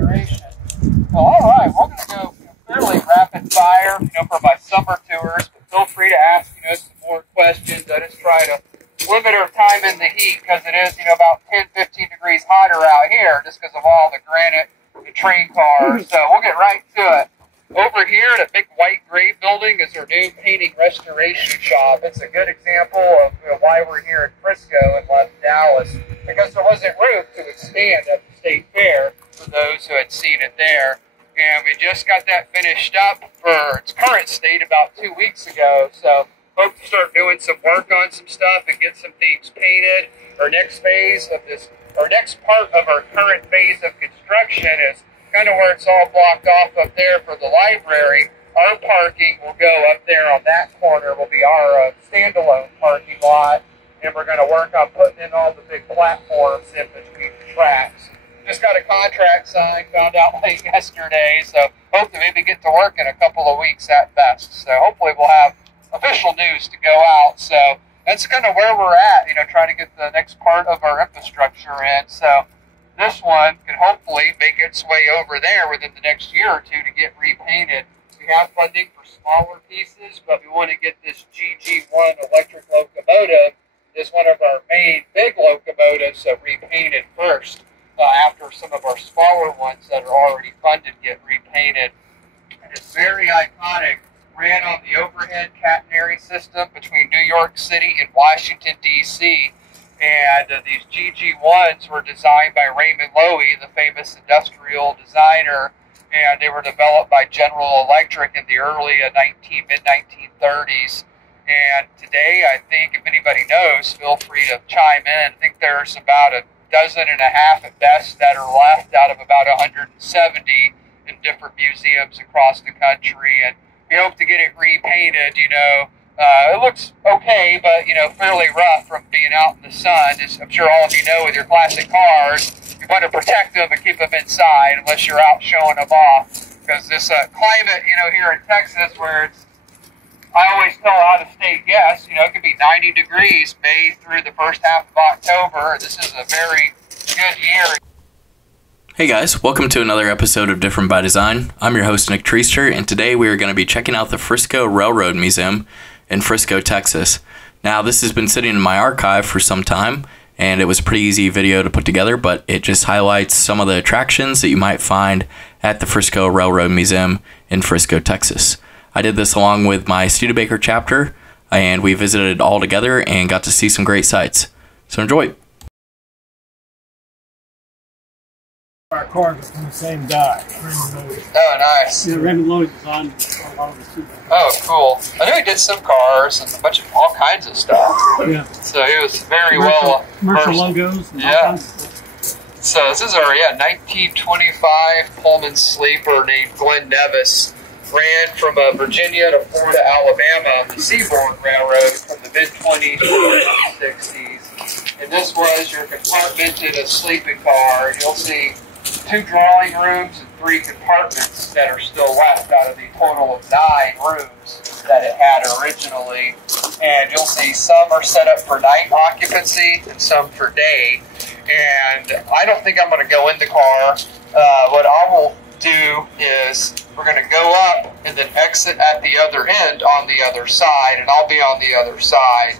restoration. Well, all right, we're going to go fairly rapid fire, for my summer tours, but feel free to ask, some more questions. I just try to limit our time in the heat because it is, about 10, 15 degrees hotter out here just because of all the granite, the train cars. So we'll get right to it. Over here, the big white gray building is our new painting restoration shop. It's a good example of why we're here in Frisco and left Dallas, because there wasn't room to expand at the state fair for those who had seen it there. And we just got that finished up for its current state about 2 weeks ago. So hope to start doing some work on some stuff and get some things painted. Our next phase of this, our next part of our current phase of construction is kind of where it's all blocked off up there for the library. Our parking will go up there on that corner, will be our standalone parking lot. And we're going to work on putting in all the big platforms in between the tracks. Just got a contract signed, found out late yesterday, so hope to maybe get to work in a couple of weeks at best. So hopefully we'll have official news to go out. So that's kind of where we're at, trying to get the next part of our infrastructure in. So this one can hopefully make its way over there within the next year or two to get repainted. We have funding for smaller pieces, but we want to get this GG1 electric locomotive, is one of our main big locomotives, repainted first. After some of our smaller ones that are already funded get repainted. And it's very iconic. Ran on the overhead catenary system between New York City and Washington, D.C. And these GG1s were designed by Raymond Loewy, the famous industrial designer, and they were developed by General Electric in the early mid-1930s. And today, I think, if anybody knows, feel free to chime in. I think there's about a dozen and a half at best that are left out of about 170 in different museums across the country, and we hope to get it repainted. It looks okay, but fairly rough from being out in the sun. As I'm sure all of you know, with your classic cars, you want to protect them and keep them inside unless you're out showing them off, because this climate here in Texas, where it's, I always tell out-of-state guests, it could be 90 degrees May through the first half of October. This is a very good year. Hey guys, welcome to another episode of Different by Design. I'm your host, Nick Treaster, and today we are going to be checking out the Frisco Railroad Museum in Frisco, Texas. Now, this has been sitting in my archive for some time, and it was a pretty easy video to put together, but it just highlights some of the attractions that you might find at the Frisco Railroad Museum in Frisco, Texas. I did this along with my Studebaker chapter, and we visited it all together and got to see some great sights. So enjoy. Our cars are from the same guy, Raymond Loewy. Oh, nice. Yeah, Raymond Loewy designed a lot of the Studebaker. Oh, cool. I knew he did some cars and a bunch of all kinds of stuff. Yeah. So he was very well commercial logos. And all kinds of stuff. So this is our 1925 Pullman sleeper named Glenn Nevis. Ran from Virginia to Florida, Alabama on the Seaboard Railroad from the mid-20s to the 60s. And this was your compartmented sleeping car. You'll see 2 drawing rooms and 3 compartments that are still left out of the total of 9 rooms that it had originally. And you'll see some are set up for night occupancy and some for day. And I don't think I'm going to go in the car. What I will do is we're going to go up and then exit at the other end on the other side, and I'll be on the other side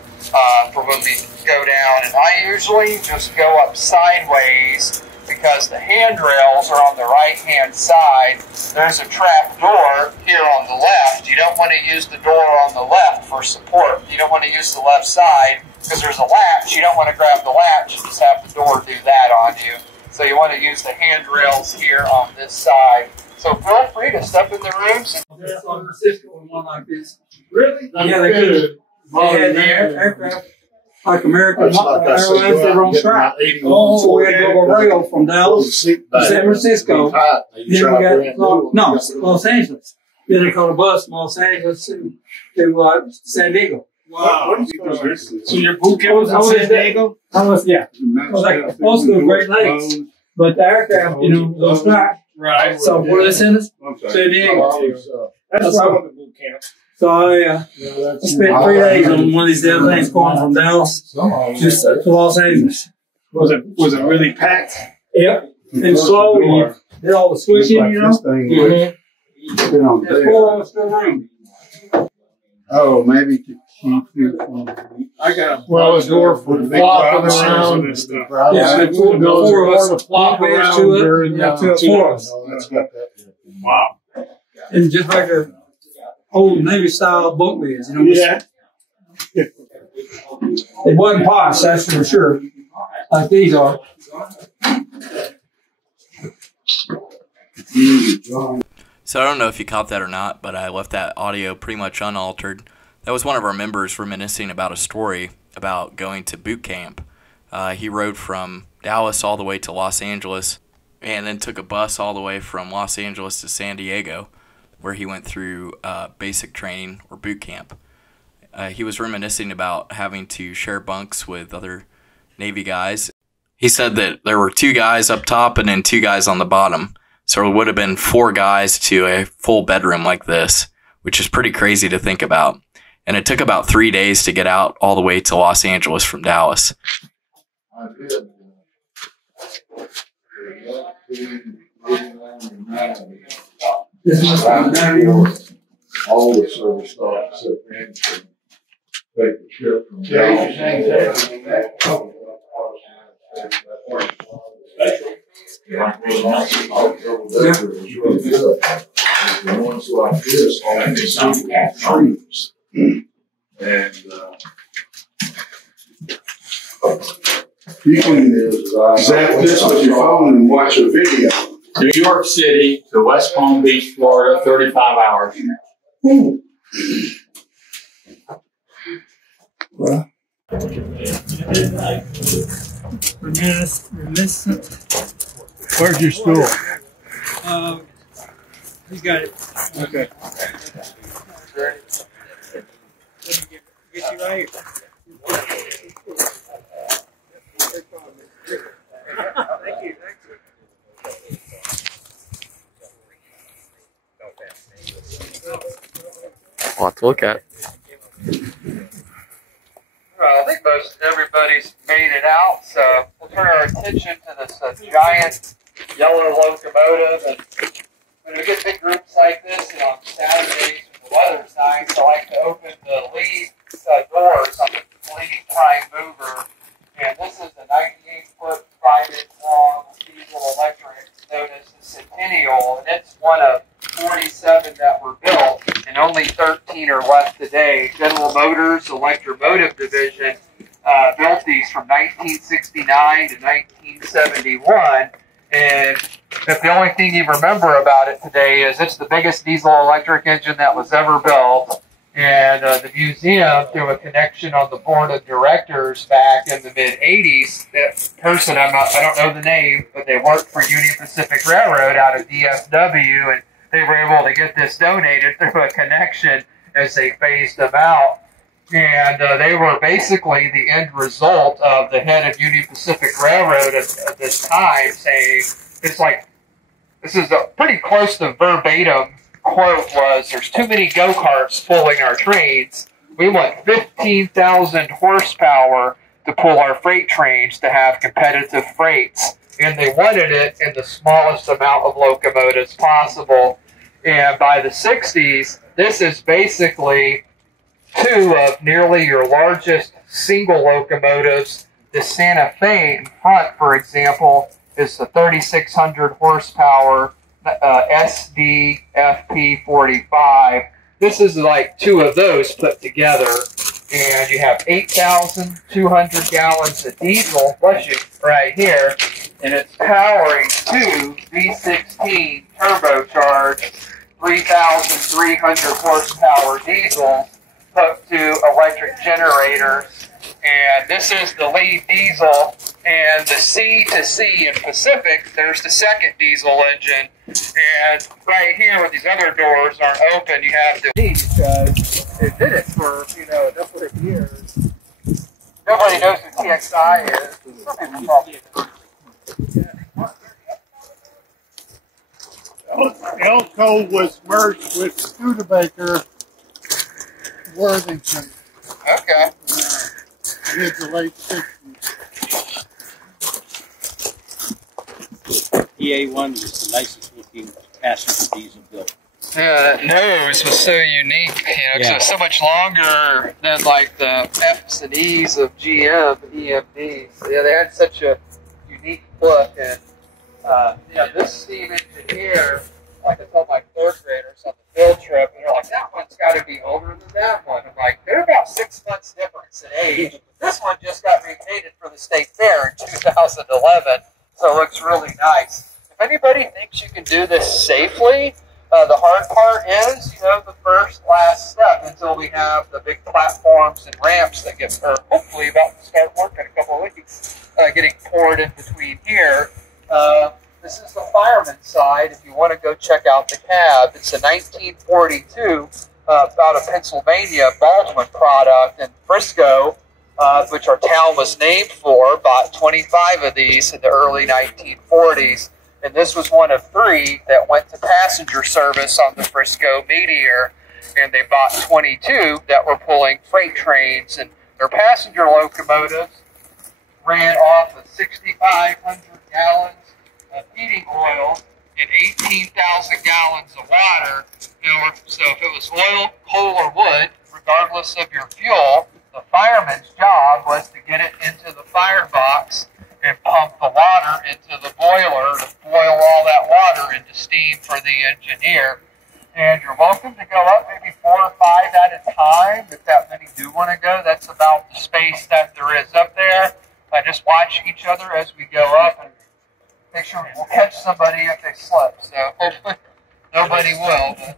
for when we go down. And I usually just go up sideways because the handrails are on the right-hand side. There's a trap door here on the left. You don't want to use the door on the left for support. You don't want to use the left side because there's a latch. You don't want to grab the latch and just have the door do that on you. So you want to use the handrails here on this side. So feel free to step in the rooms. That's on Frisco and one like this. Really? Yeah, they could. They had the aircraft, like American Airlines, they were on strike. So we had to go a rail from Dallas to San Francisco. Then we got, Los Angeles. Then they called a bus from Los Angeles to San Diego. Wow. So your boot camp was in San Diego? I was, yeah. I was like supposed to go to Great Lakes, but the aircraft, was on strike. Right. So where they sent us? San Diego. That's why I went to boot camp. So I spent 3 days on one of these damn things going from Dallas to Los Angeles. Was it really packed? Yep. And slowly did all the switching, like you know. this thing Mm-hmm. been on There's there. 4 of us in the room. Oh, maybe to keep you from. I got Well, a door for the flopping privacy around. and stuff. Yeah, Yeah, so 4 of us flop beds to it. Yeah, to 4 of us. That's got that. Wow. And just like a old Navy style bunk beds, you know. Yeah. It wasn't posh, that's for sure. Like these are. So I don't know if you caught that or not, but I left that audio pretty much unaltered. That was one of our members reminiscing about a story about going to boot camp. He rode from Dallas all the way to Los Angeles and then took a bus all the way from Los Angeles to San Diego, where he went through basic training or boot camp. He was reminiscing about having to share bunks with other Navy guys. He said that there were 2 guys up top and then 2 guys on the bottom. So it would have been 4 guys to a full bedroom like this, which is pretty crazy to think about. And it took about 3 days to get out all the way to Los Angeles from Dallas. All the service staff except management take the ship from the ones like this, all they see trees. And you can zap this with your phone and watch a video. New York City to West Palm Beach, Florida, 35 hours. Well, where's your stool? You got it. Okay. Get you right here. Thank you. A lot to look at. Well, I think most everybody's made it out, so we'll turn our attention to this giant yellow locomotive. And when we get big groups like this, on Saturdays when the weather's nice, I like to open the lead doors on the lead prime mover. And this is a 98-foot, 5-inch long diesel electric known as the Centennial, and it's one of 47 that were built, and only 13 are left today. General Motors Electromotive Division built these from 1969 to 1971, and if the only thing you remember about it today is it's the biggest diesel electric engine that was ever built, and the museum, through a connection on the board of directors back in the mid-'80s, that person, I don't know the name, but they worked for Union Pacific Railroad out of DFW, and they were able to get this donated through a connection as they phased them out. And they were basically the end result of the head of Union Pacific Railroad at this time saying, it's like, this is a pretty close to verbatim quote was, there's too many go-karts pulling our trains. We want 15,000 horsepower to pull our freight trains to have competitive freights. And they wanted it in the smallest amount of locomotives possible. And by the 60s, this is basically 2 of nearly your largest single locomotives. The Santa Fe in front, for example, is the 3,600 horsepower SDFP 45. This is like 2 of those put together. And you have 8,200 gallons of diesel, bless you, right here. And it's powering 2 V16 turbocharged 3,300 horsepower diesel hooked to electric generators. And this is the lead diesel. And the C to C in Pacific, there's the second diesel engine. And right here, where these other doors aren't open, you have the because they did it for, a number of years. Nobody knows who TXI is. Some people probably do. Elko was merged with Studebaker Worthington Okay. in the late 60s. PA1 was the nicest looking passenger diesel built. Yeah, that nose was so unique, you know, 'cause it was so much longer than like the F's and E's of GM and EMD. So yeah, they had such a unique look. And yeah, this steam engine here, like I told my third graders on the field trip, and they're like, that one's got to be older than that one. I'm like, they're about 6 months difference in age. This one just got repainted for the state fair in 2011, so it looks really nice. If anybody thinks you can do this safely, the hard part is, you know, the last step until we have the big platforms and ramps that are hopefully about to start work in a couple of weeks, getting poured in between here. This is the fireman's side. If you want to go check out the cab, it's a 1942 out of Pennsylvania Baldwin product in Frisco, which our town was named for. Bought 25 of these in the early 1940s. And this was one of 3 that went to passenger service on the Frisco Meteor. And they bought 22 that were pulling freight trains. And their passenger locomotives ran off of 6,500 gallons of heating oil and 18,000 gallons of water. So if it was oil, coal, or wood, regardless of your fuel, the fireman's job was to get it into the firebox and pump the water into the boiler to boil all that water into steam for the engineer. And you're welcome to go up maybe 4 or 5 at a time. If that many do want to go, that's about the space that there is up there. Just watch each other as we go up and make sure we'll catch somebody if they slip. So hopefully nobody will. But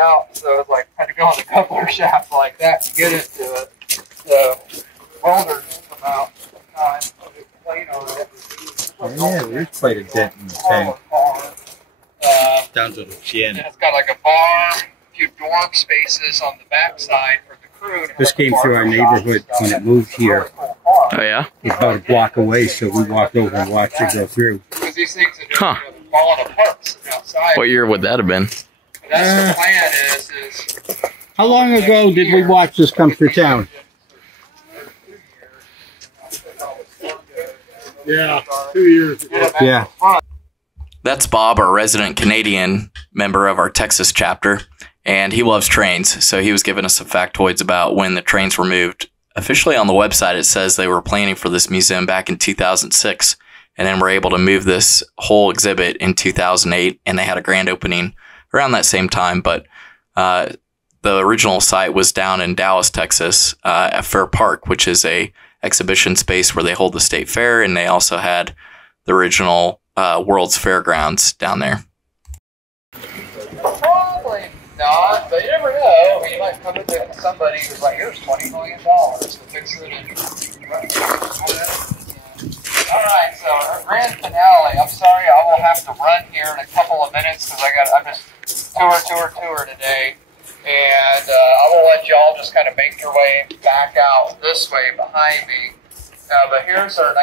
out, so it's like had to go on the coupler shaft like that to get into it. So welders come out sometimes, put a plate on it. Yeah, there's quite a dent in the tank. Down to the chin. And it's got like a bar, a few dorm spaces on the backside for the crew. This came through our neighborhood when it moved here. Oh yeah? It's about a block away, so we walked over and watched it go through. Because these things are just falling apart sitting outside. What year would that have been? That's the plan is how long ago did we watch this come through town? Yeah, 2 years ago. Yeah. That's Bob, our resident Canadian member of our Texas chapter, and he loves trains, so he was giving us some factoids about when the trains were moved. Officially on the website, it says they were planning for this museum back in 2006, and then were able to move this whole exhibit in 2008, and they had a grand opening around that same time. But the original site was down in Dallas, Texas, at Fair Park, which is a exhibition space where they hold the state fair, and they also had the original World's Fairgrounds down there. probably not, but you never know. You might come into somebody who's like, here's $20 million to fix it. All right, so our grand finale. I'm sorry, I will have to run here in a couple of minutes because I'm just tour today. And I will let y'all just kind of make your way back out this way behind me. But here's our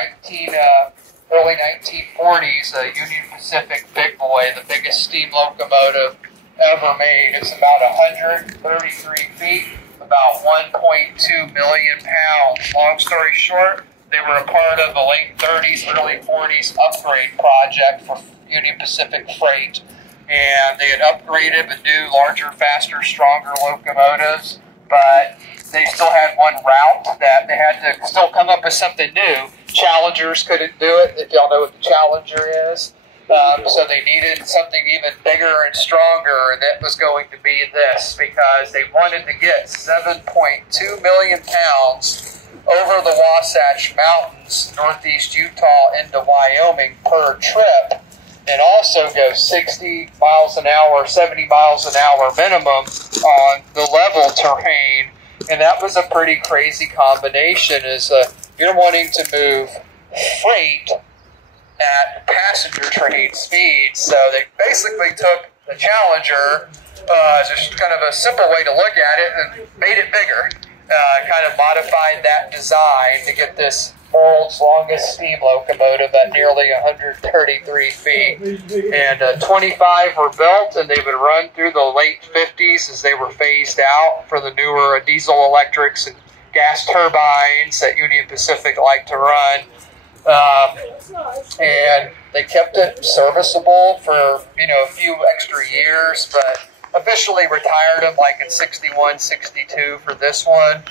early 1940s Union Pacific Big Boy, the biggest steam locomotive ever made. It's about 133 feet, about 1.2 million pounds. Long story short, they were a part of the late 30s, early 40s upgrade project for Union Pacific Freight. And they had upgraded with new, larger, faster, stronger locomotives, but they still had one route that they had to still come up with something new. Challengers couldn't do it, if y'all know what the Challenger is. So they needed something even bigger and stronger, and that was going to be this, because they wanted to get 7.2 million pounds over the Wasatch Mountains, northeast Utah, into Wyoming per trip, and also go 60 miles an hour, 70 miles an hour minimum on the level terrain. And that was a pretty crazy combination, is you're wanting to move freight at passenger train speed. So they basically took the Challenger, just kind of a simple way to look at it, and made it bigger. Kind of modified that design to get this world's longest steam locomotive at nearly 133 feet. And 25 were built, and they would run through the late 50s as they were phased out for the newer diesel electrics and gas turbines that Union Pacific liked to run. And they kept it serviceable for, a few extra years, but officially retired them like in 61, 62 for this one.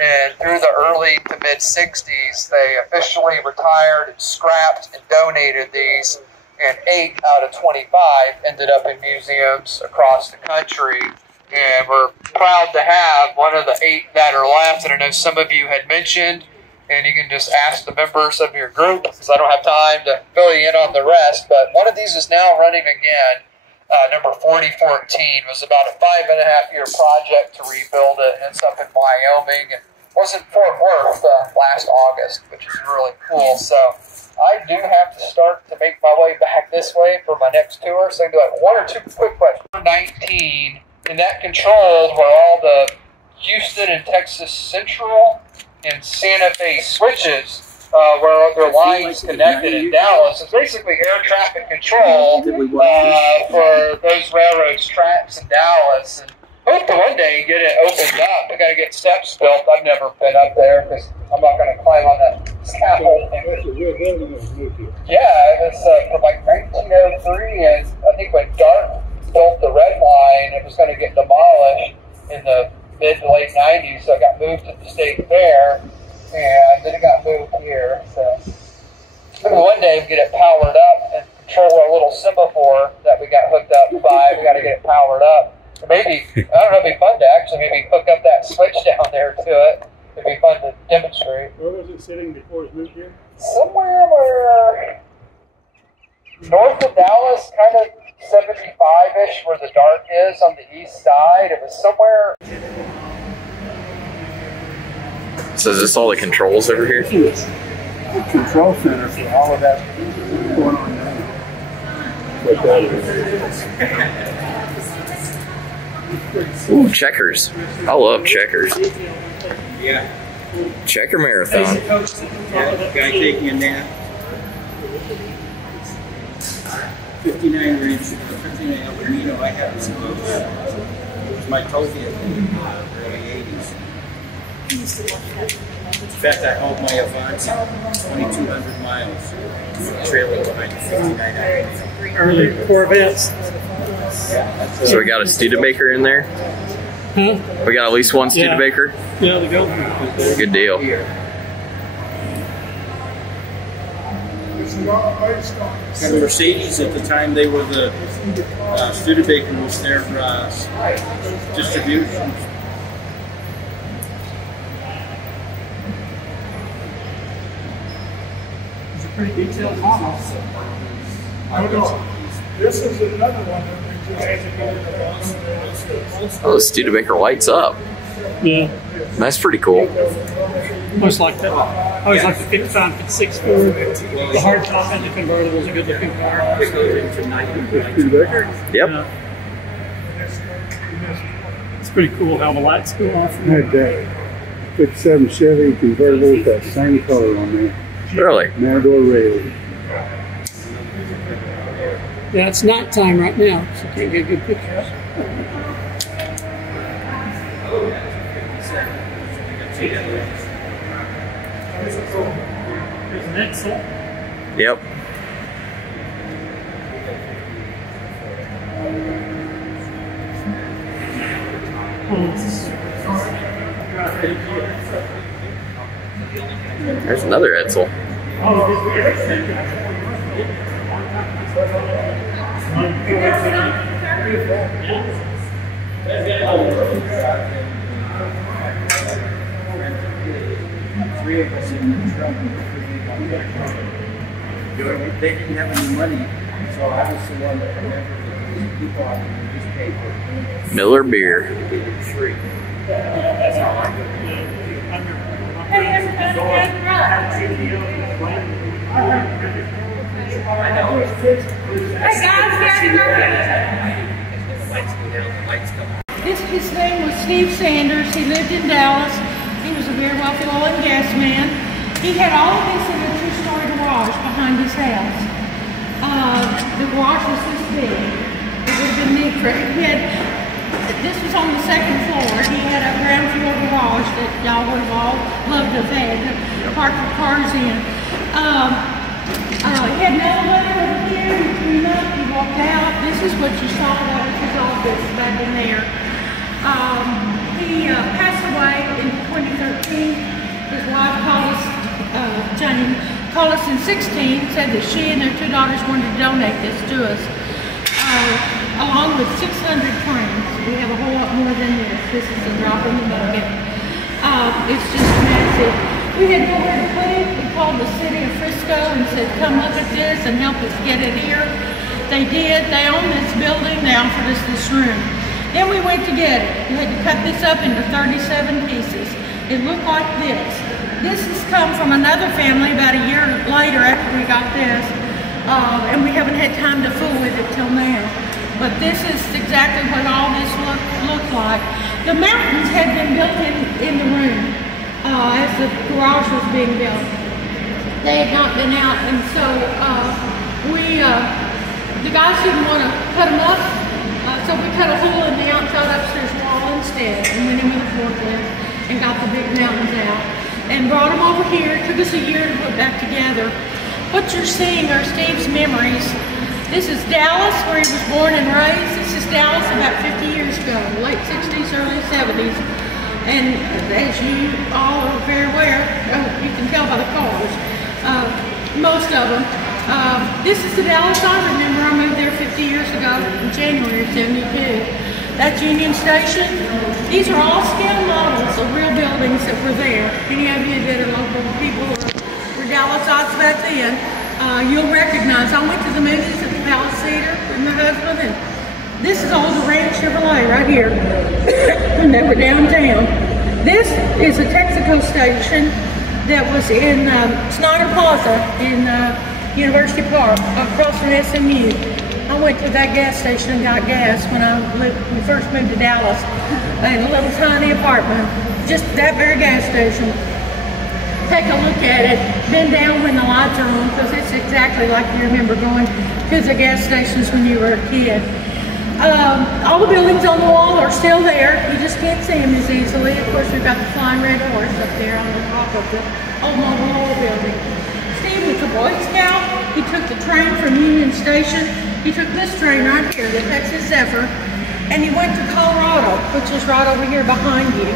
And through the early to mid 60s, they officially retired and scrapped and donated these. And 8 out of 25 ended up in museums across the country. And we're proud to have one of the 8 that are left that I know some of you had mentioned. And you can just ask the members of your group, because I don't have time to fill you in on the rest. But one of these is now running again. Number 4014 was about a 5.5-year project to rebuild it. And it's up in Wyoming. And was in Fort Worth last August, which is really cool. So I do have to start to make my way back this way for my next tour. So I can do like 1 or 2 quick questions. 19, and that controlled where all the Houston and Texas Central and Santa Fe switches, where their lines connected in Dallas. It's basically air traffic control for those railroads' tracks in Dallas. And hope to one day get it opened up. We got to get steps built. I've never been up there because I'm not going to climb on that scaffold. Yeah, it was from like 1903, and I think when Dart built the Red Line, it was going to get demolished in the mid to late 90s, so it got moved to the State Fair, and then it got moved here. So maybe one day we get it powered up and control our little semaphore that we got hooked up by. We got to get it powered up. Or maybe, I don't know, it'd be fun to actually maybe hook up that switch down there to it. It'd be fun to demonstrate. Where was it sitting before it moved here? Somewhere where north of Dallas, kind of 75-ish, where the Dart is on the east side. It was somewhere. So is this all the controls over here? The control center for all of that going on now. Ooh, checkers. I love checkers. Yeah. Checker marathon. Yeah, guy taking a nap. 59 range, 59 El Camino. I have this boat. It was my trophy in the early 80s. In fact, I hauled my Avant 2,200 miles. Trailing behind 59 El Camino. Early Corvettes. So we got a Studebaker in there? Huh? We got at least one Studebaker? Yeah, the Golden. Good deal. And Mercedes, at the time, they were the Studebaker was their distribution. It's a pretty detailed model. I don't know. This is another one that we just Oh, the Studebaker lights up. Yeah. That's pretty cool. Almost like that. I always like the 55, 56 Ford. The hardtop and the convertible is a good looking car. Yep. It's pretty cool how the lights go off. I had that 57 Chevy convertible with that same color on there. Really? Matador rail. Yeah, it's nighttime right now, so you can't get good pictures. There's an Excel. Yep. There's another Edsel. Three of us in the truck. They didn't have any money, so I was the one that remembered the people on the newspaper. Miller Beer. Free. His name was Steve Sanders. He lived in Dallas. He was a very wealthy oil and gas man. He had all of this in a two-story garage behind his house. The garage was this big. It would have been neat for him. This was on the second floor. He had a ground floor garage that y'all would have all that they had to park the cars in. He had an elevator over here, he came up, he walked out. This is what you saw, that was his office back in there. He passed away in 2013. His wife called us, Jane, called us in 16, said that she and their 2 daughters wanted to donate this to us, along with 600 trains. We have a whole lot more than this. This is a drop in the bucket. It's just massive. We had nowhere to put it. We called the city of Frisco and said, come look at this and help us get it here. They did. They own this building. They offered us this room. Then we went to get it. We had to cut this up into 37 pieces. It looked like this. This has come from another family about a year later after we got this. And we haven't had time to fool with it till now. But this is exactly what all this looked like. The mountains had been built in the room as the garage was being built. They had not been out, and so the guys didn't want to cut them up, so we cut a hole in the outside upstairs wall instead, and went in with a forklift and got the big mountains out and brought them over here. It took us a year to put back together. What you're seeing are Steve's memories. This is Dallas, where he was born and raised. This is Dallas about 50 years ago, late 60s, early 70s. And as you all are very aware, you can tell by the cars, most of them. This is the Dallas I remember. I moved there 50 years ago in January of 72. That's Union Station. These are all scale models of real buildings that were there. Any of you that are local people were Dallasites back then, you'll recognize. I went to the movies at the Palace Theater with my husband, and this is old Ranch Chevrolet right here. And they were downtown. This is a Texaco station that was in Snyder Plaza in University Park, across from SMU. I went to that gas station and got gas when we first moved to Dallas, in a little tiny apartment, just that very gas station. Take a look at it, bend down when the lights are on, because it's exactly like you remember going to the gas stations when you were a kid. All the buildings on the wall are still there. You just can't see them as easily. Of course, we've got the Flying Red Horse up there on the top of the old mobile oil building. Steve was a Boy Scout. He took the train from Union Station. He took this train right here, the Texas Zephyr, and he went to Colorado, which is right over here behind you,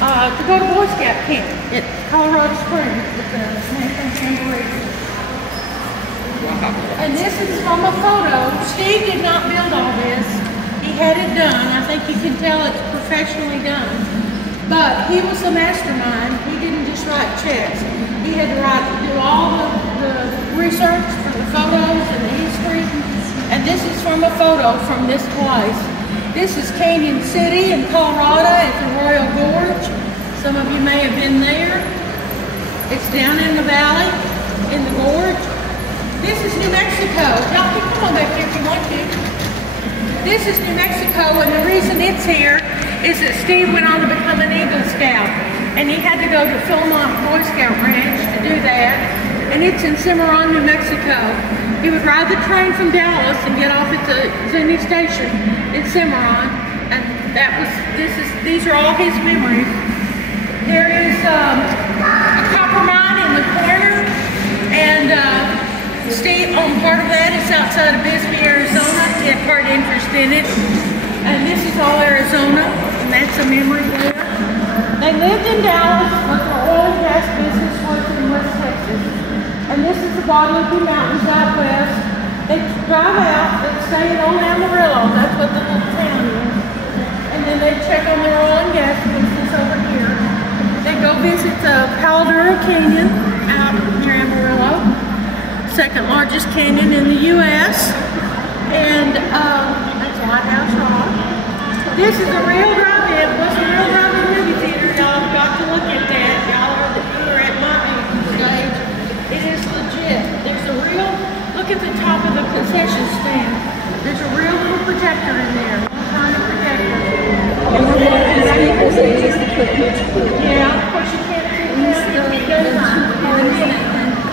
to go to Boy Scout camp at Colorado Springs with the Nathan Jamboree. And this is from a photo. Steve did not build all this. He had it done. I think you can tell it's professionally done. But he was the mastermind. He didn't just write checks. He had to do all the research for the photos and the history. And this is from a photo from this place. This is Canyon City in Colorado at the Royal Gorge. Some of you may have been there. It's down in the valley, in the gorge. This is New Mexico. Y'all can come on back here if you want to. This is New Mexico, and the reason it's here is that Steve went on to become an Eagle Scout, and he had to go to Philmont Boy Scout Ranch to do that, and it's in Cimarron, New Mexico. He would ride the train from Dallas and get off at the Zuni Station in Cimarron, and these are all his memories. There is a copper mine in the corner, and Steve, on part of that, it's outside of Bisbee, Arizona. He had part interest in it. And this is all Arizona, and that's a memory there. They lived in Dallas, but their oil and gas business was in West Texas. And this is the Guadalupe Mountains out west. They drive out, they stay in Old Amarillo, that's what the little town is. And then they check on their oil and gas business over here. They go visit the Caldera Canyon out near Amarillo, second largest canyon in the U.S. And that's Lighthouse Rock. This is a real drive-in. It was a real drive-in movie theater. Y'all have got to look at that. Y'all are at my stage. It is legit. There's a real, look at the top of the concession stand. There's a real little projector in there. One kind of projector. And we're watching that. Yeah, of course you can't see this.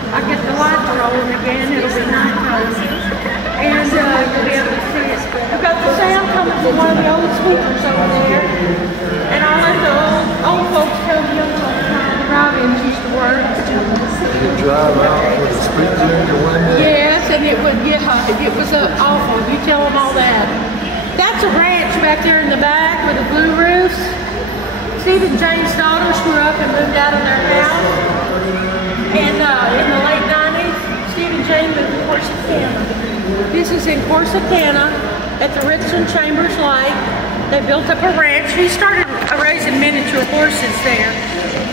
I guess the lights are rolling again. It'll be nighttime. And you'll be able to see it. We've got the sound coming from one of the old speakers over there. And I'll let the old folks tell the young folks how to drive in worked. Did you drive out with the speakers in your window? Yes, and it was awful. You tell them all that. That's a ranch back there in the back with the blue roofs. Steve and Jane's daughters grew up and moved out of their house. And in the late 90s, Steve and Jane moved to Corsicana. This is in Corsicana at the Richland Chambers Lake. They built up a ranch. He started raising miniature horses there.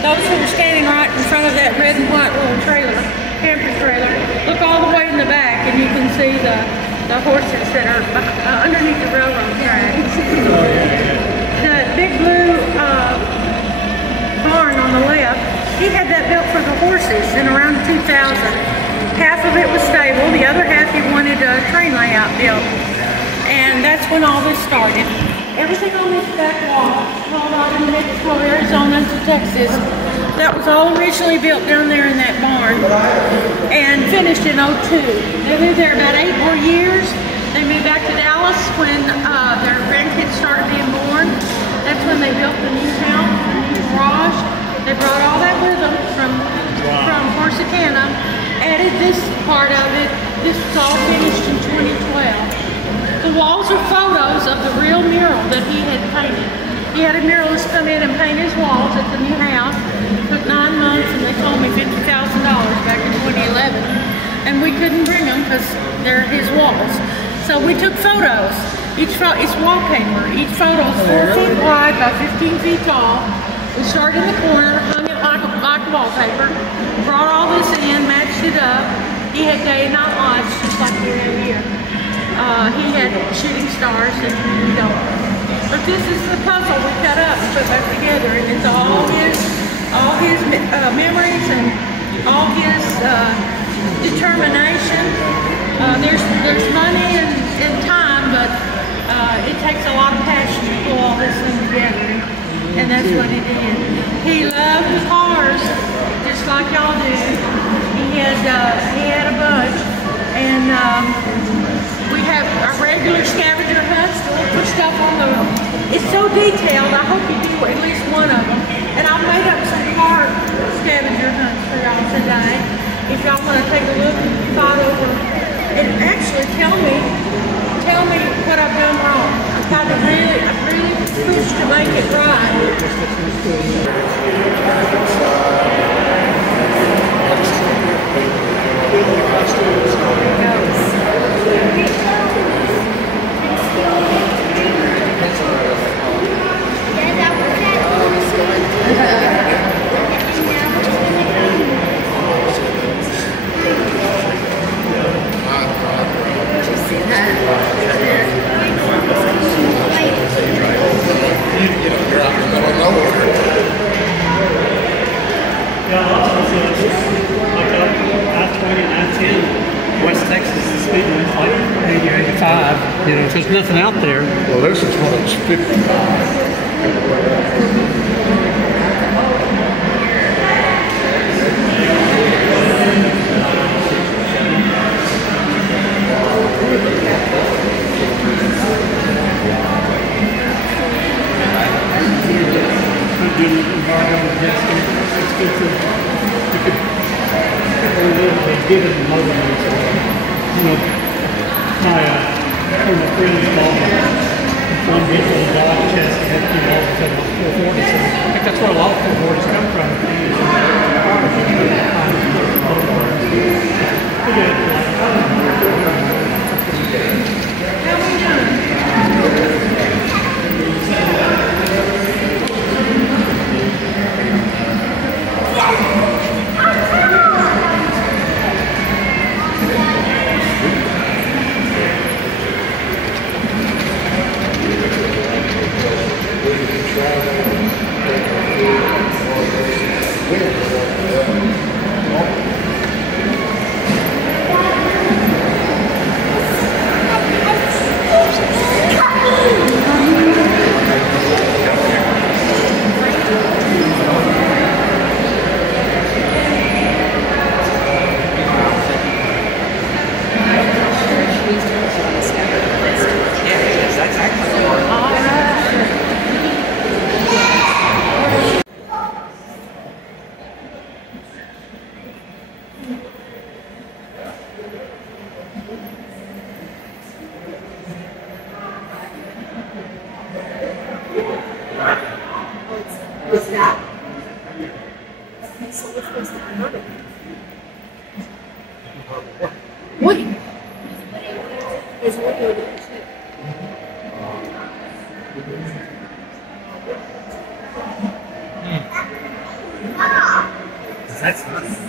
Those who are standing right in front of that red and white little trailer, camper trailer, look all the way in the back and you can see the horses that are underneath the railroad tracks. The big blue barn on the left, he had that built for the horses in around 2000. Half of it was stable, the other half he wanted a train layout built. And that's when all this started. Everything on this back wall, all out in Mexico, Arizona to Texas, that was all originally built down there in that barn and finished in '02. They lived there about 8 more years. They moved back to Dallas when their grandkids started being born. That's when they built the new house, the new garage. They brought all that with them from Corsicana, added this part of it. This was all finished in 2012. The walls are photos of the real mural that he had painted. He had a muralist come in and paint his walls at the new house. It took 9 months and they told me $50,000 back in 2011. And we couldn't bring them because they're his walls. So we took photos. It's wallpaper. Each photo is 4 feet wide by 15 feet tall. We started in the corner, hung it like wallpaper, brought all this in, matched it up. He had day and night lights just like we have here. He had shooting stars and we don't. But this is the puzzle we cut up and put back together, and it's all his memories and all his determination. There's money and time, but it takes a lot of passion to pull all this thing together, and that's what he did. He loved cars just like y'all do. He had a bunch, and we have our regular scavenger hunts to look for stuff on the. It's so detailed. I hope you do at least one of them. And I've made up some car scavenger hunts for y'all today. If y'all want to take a look and thought over and actually tell me what I've done wrong. I've really pushed to make it right. West Texas, the speed limit's like 80 or 85, you know, so there's nothing out there. Well, this is when it's 55. Given the motor, you know, my friend's mom, one big little dog chest had 2 balls at 440, so I think that's where a lot of 440s come from. What's that? Okay, so which one's the murder? Woody. There's Woody over there too. That's not.